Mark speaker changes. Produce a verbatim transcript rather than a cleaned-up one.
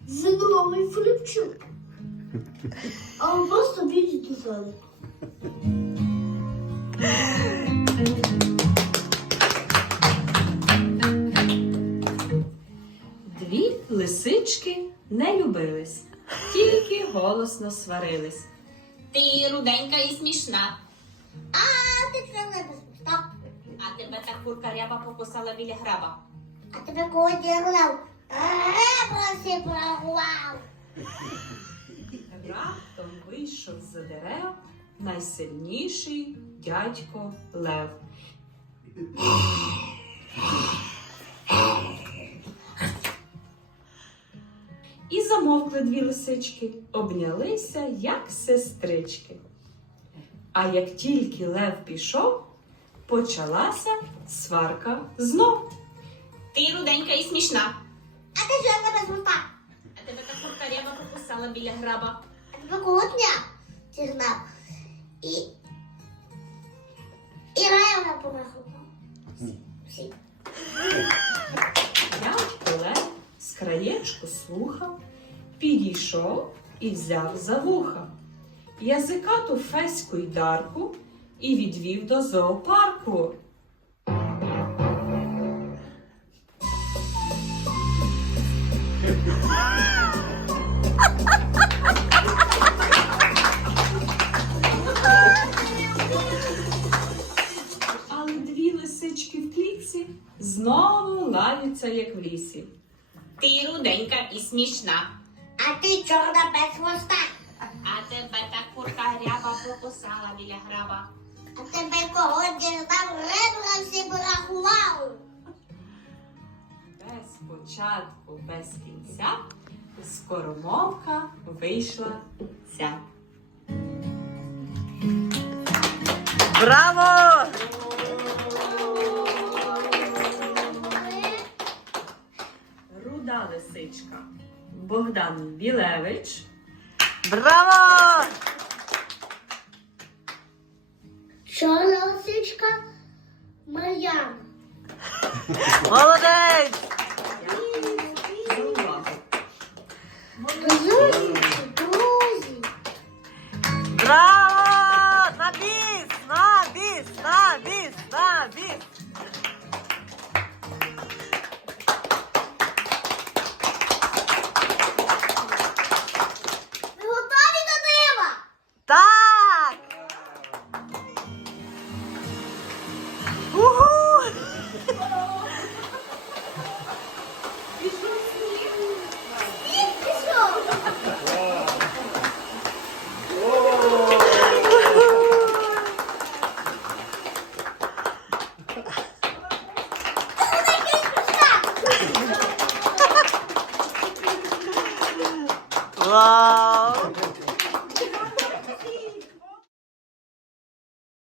Speaker 1: Зимовий Филипчук. А у вас тобі дідусали.
Speaker 2: Дві лисички не любились, тільки голосно сварились.
Speaker 3: Ти руденька і смішна,
Speaker 1: А ти чого не безпечна?
Speaker 3: а тебе так курка ряба покусала біля граба.
Speaker 1: А тебе кого дірнав? Ребра порахував.
Speaker 2: Раптом вийшов з-за дерев найсильніший дядько Лев. І замовкли дві лисички, обнялися, як сестрички. А як тільки Лев пішов, почалася сварка знов.
Speaker 3: Ти руденька і смішна,
Speaker 1: А ти чого не безпечна?
Speaker 3: а тебе так курка ряба покусала біля граба.
Speaker 1: А тебе кого дня дірнав? І... І ребра порахував. Всі.
Speaker 2: Дядько Лев з краєчку слухав, підійшов і взяв за вуха язикату феську й дарку і відвів до зоопарку. Але дві лисички в клітці знову лаються, як в лісі.
Speaker 3: Ти руденька і смішна,
Speaker 1: А ти чорна без хвоста.
Speaker 3: а тебе так курка ряба покусала біля граба.
Speaker 1: А тебе кого дірнав? Ребра всі порахував.
Speaker 2: Без початку, без кінця скоромовка вийшла ця.
Speaker 4: Браво!
Speaker 2: Руда лисичка Богдан Білевич.
Speaker 4: Браво!
Speaker 1: Чорна лисичка Мар'яна.
Speaker 4: Молодець!
Speaker 2: За увагу.
Speaker 1: Друзі, друзі.
Speaker 4: Браво! На біс! На біс! На біс! На біс!
Speaker 1: Ви готові до дива?
Speaker 4: Так! Уху!
Speaker 1: Він пішов.
Speaker 4: Вау!